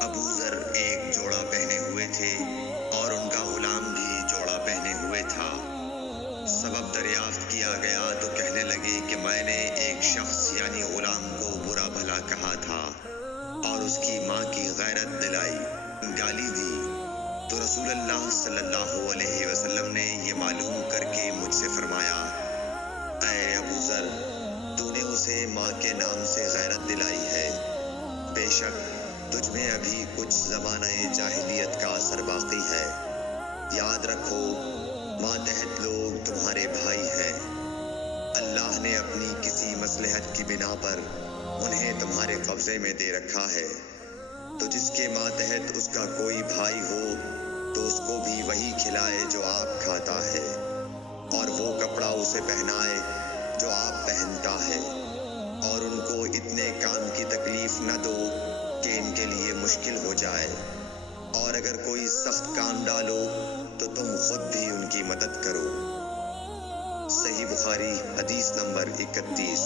ابو ذر ایک جوڑا پہنے ہوئے تھے اور ان کا غلام بھی جوڑا پہنے ہوئے تھا۔ سبب دریافت کیا گیا تو کہنے لگے کہ میں نے ایک شخص یعنی غلام کو برا بھلا کہا تھا اور اس کی ماں کی غیرت دلائی، گالی دی، تو رسول اللہ صلی اللہ علیہ وسلم نے یہ معلوم کر کے مجھ سے فرمایا، اے ابو ذر، تو نے اسے ماں کے نام سے غیرت دلائی ہے، بے شک تجھ میں ابھی کچھ زمانہ جاہلیت کا اثر باقی ہے۔ یاد رکھو ماتحت لوگ تمہارے بھائی ہیں، اللہ نے اپنی کسی مصلحت کی بنا پر انہیں تمہارے قبضے میں دے رکھا ہے، تو جس کے ماتحت اس کا کوئی بھائی ہو تو اس کو بھی وہی کھلائے جو آپ کھاتا ہے، اور وہ کپڑا اسے پہنائے جو آپ پہنتا ہے، اور ان کو اتنے کام کی تکلیف نہ دو کہ ان کے لیے مشکل ہو جائے، اور اگر کوئی سخت کام ڈالو تو تم خود بھی ان کی مدد کرو۔ صحیح بخاری حدیث نمبر 31۔